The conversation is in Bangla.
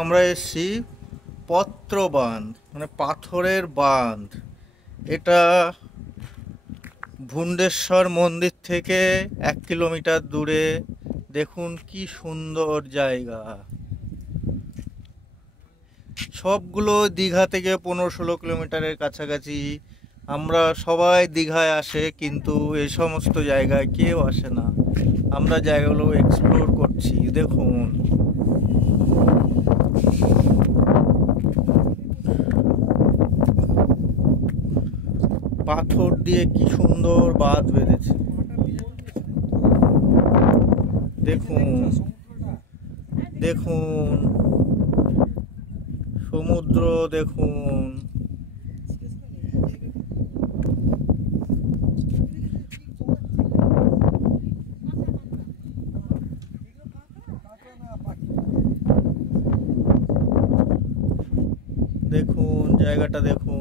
আমরা এসেছি পত্র বাঁধ, মানে পাথরের বাঁধ। এটা ভুন্ডেশ্বর মন্দির থেকে 1 কিলোমিটার দূরে। দেখুন কি সুন্দর জায়গা। সবগুলো দীঘা থেকে 15-16 কিলোমিটারের কাছাকাছি। আমরা সবাই দীঘায় আসে, কিন্তু এই সমস্ত জায়গায় কেউ আসে না। আমরা জায়গাগুলো এক্সপ্লোর করছি। দেখুন পাথর দিয়ে কি সুন্দর বাঁধ বেঁধেছে। দেখুন দেখুন সমুদ্র দেখুন। দেখুন জায়গাটা দেখুন।